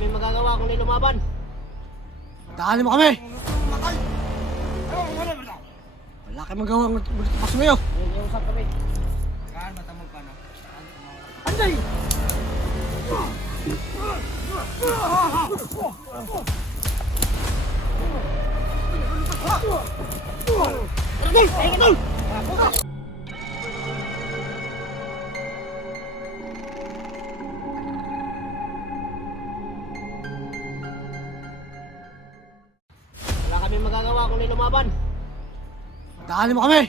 kami magagawa kung di lumaban. Dali mo kami! Wala kayong magawa ang magtapas mo yun! Iusap kami. Kaan matamog pa no? Anday! Wala kami magagawa kung di lumaban. Dali mo kami!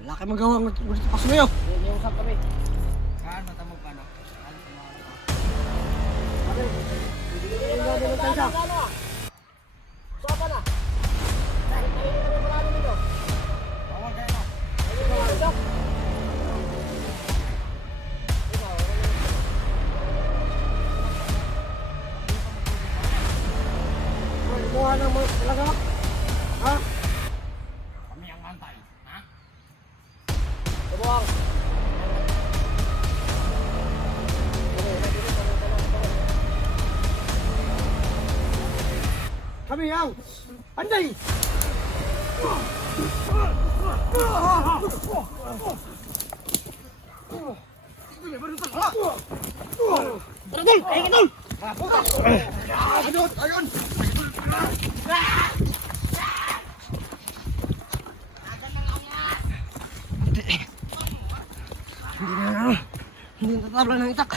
Wala kayong magawa ang magtapas mo yun! Iusap kami. Kaan matamog pa no? Sapa na. Dahil kayo na kami marami nito. Bawal kayo no? Ayun na nga, Dok. Buha na mo talaga! Ha? Kami ang mantay, ha? Tubuang. Kami ang Anday! Tradol! Ayun ka, Dol! Ayun! Ayun! Hindi natabla ng itak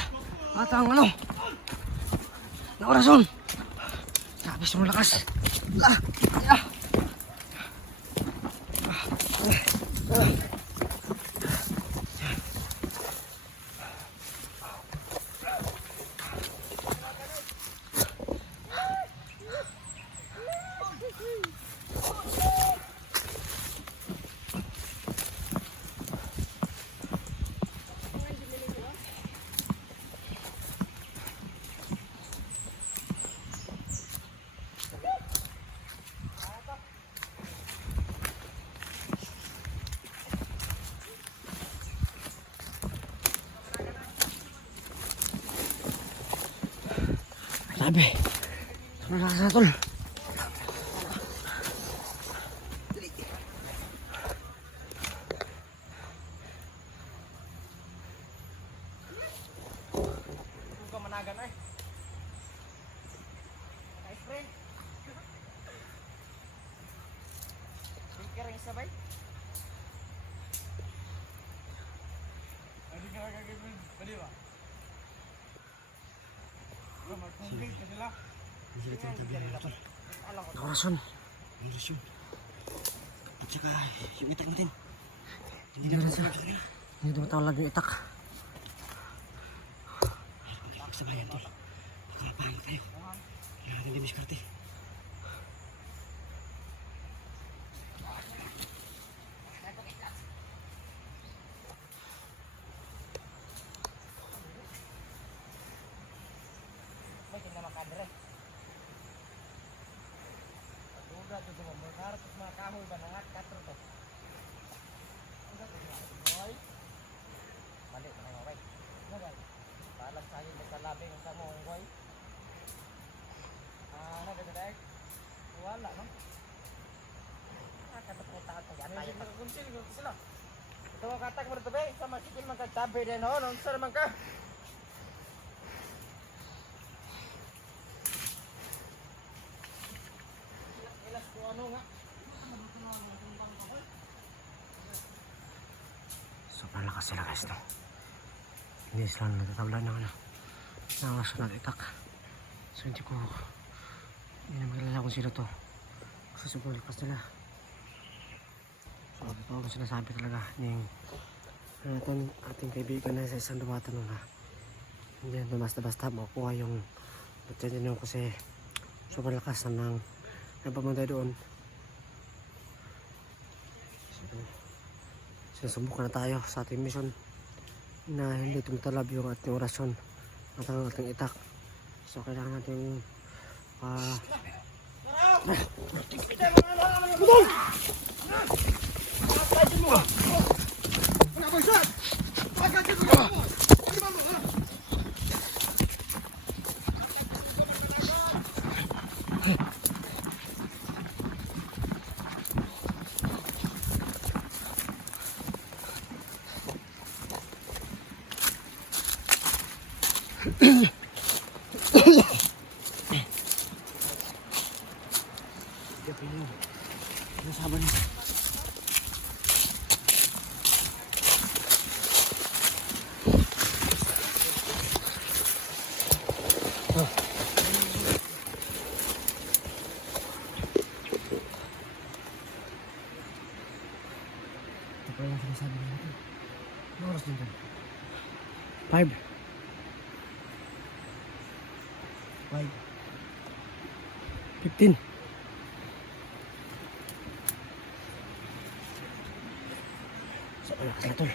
at ang na orason. Sabi sa lakas. Sabi, lakas na tol. Kung ka managan eh. Nice friend. Speaker yung sabay. Pwede ka kagawin. Pwede ba? Magpungging ka sila. Na orason. Orasyon. At saka yung itak natin. Hindi na sila. Hindi tumatawag yung itak. Sabayan tol. Makapahan tayo. Kailangan natin dimiskarte. May tingnan makadre. Duga juga mo. Magkarap at mga kahoy ba nangat katro to. Ang gato niya. Hoy. Mali na kayo, okay? Nagay. Palag sa akin sa labi ng kamo, hoy. Nagagadaig. Wala, no? Kataputa ka yan. Ay, nakakunsil ko sila. Ito ang katak mo rito, be. Sa masikin magkagtabi din, ho? Nung sir man ka. Ilas ko ano nga. Sobrang lakas sila guys no. Hindi sila nagtatabla ng nakaso ng itak. So hindi na magalala kung sino to. Kasi sobrang lakas nila. So ito ang sinasabi talaga ng ating kaibigan na sa isang dumatan na hindi na basta-basta makukuha yung butyan nyo kasi sobrang lakas na napamunta doon. So subukan na tayo sa ating mission na hindi tumitalab yung ating orasyon at ang ating itak. So kailangan natin Nasaban niya. Ito pa yung sinasabi natin. Ano oras din 5. 15. So, malakas na tol.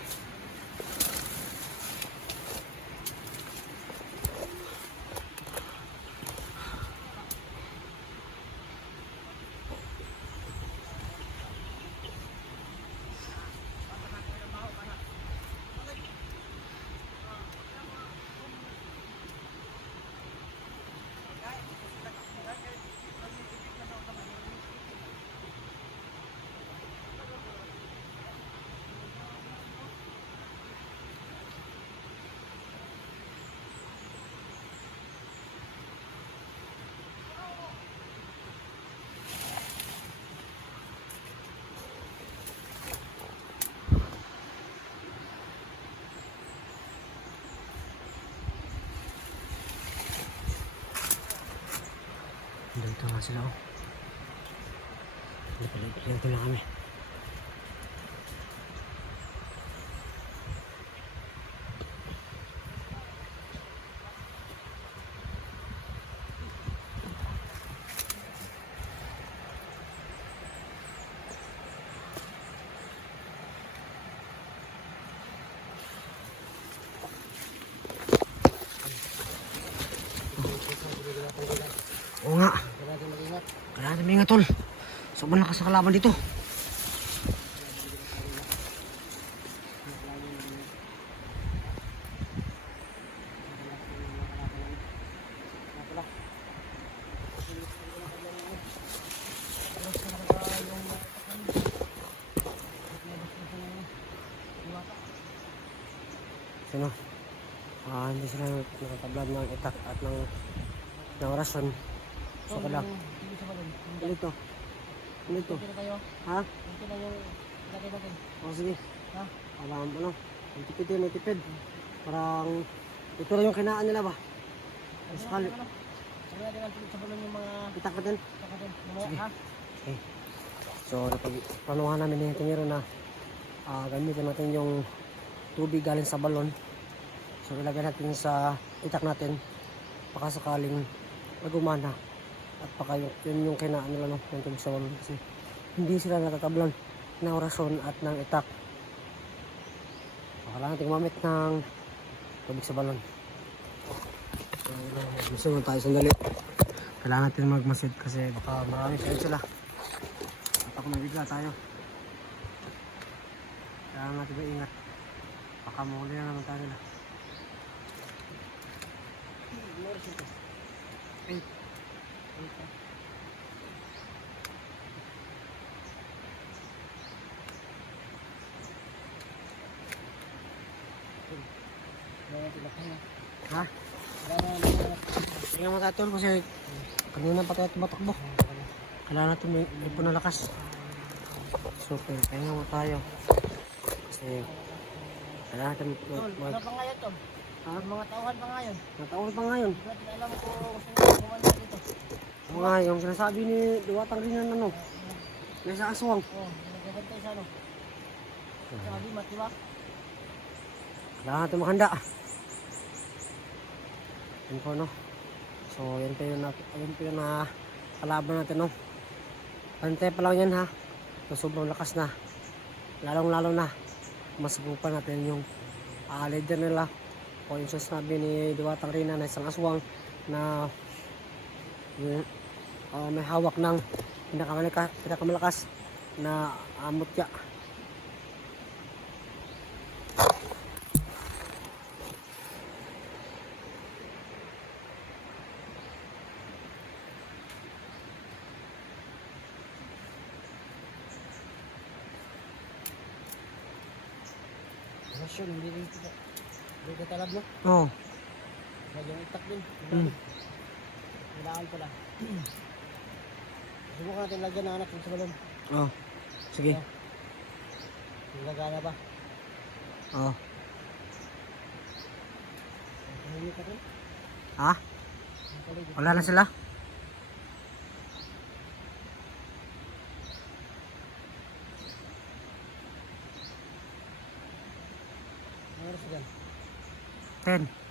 Dito nga sila oh. Dito lang kami. Oo nga. Kailangan namin ingat tol. Sobrang lakas sa kalaban dito. Sino? Hindi sila nakatablad ng itak at ng orasyon. So ka lang. Dito. Dito. Ha? O sige. Ha? Alam ano? May tipid yun, may tipid. Parang ito lang yung kinaan nila ba? Sakali. Itak natin. Sige. Okay. So napagpanuhan namin yung tingero na gamitin natin yung tubig galing sa balon. So ilagay natin sa itak natin pakasakaling magumana at baka yun yung kinaan nila no, yung tubig sa balon kasi hindi sila natatablan ng orasyon at ng itak. So, kailangan natin gumamit ng tubig sa balon. So gusto tayo sandali. Kailangan natin magmasid kasi baka marami sila at ako nabigla tayo. Kailangan natin maingat. Baka mahuli na naman tayo nila. Ha? Tingnan mo tayo tol kasi kanina pa tayo tumatakbo. Kailangan natin may ipon na lakas. Super, tingnan mo tayo. Kasi kailangan natin Ano pa ngayon, Tom? Ha? Mga tauhan pa ngayon. Natauhan pa ngayon. Hindi natin alam kung gusto nyo kumanda dito. Oo nga, yung sinasabi ni Duwatang rin yan ano. Nasa aswang. Oo, nagkagantay sa ano. Sa Abimat, di ba? Kailangan natin maghanda. Yan po no. So yan po yung kalaban natin no. Pantay pa lang yan ha. So, sobrang lakas na. Lalong-lalo na. Masagupan natin yung leader nila. O yung sinasabi ni Diwatang Rina na isang aswang na may hawak ng pinakamalakas na mutya. Rasyon, hindi rin kita. Hindi ka talab mo. Oo. Yung itak din. Hmm. Kailangan pala. Subukan natin lagyan ng anak sa balon. Oh. Sige. Yung gagana ba? Oh. Tumili ka rin. Ha? Wala na sila? Meron siya dyan. 10.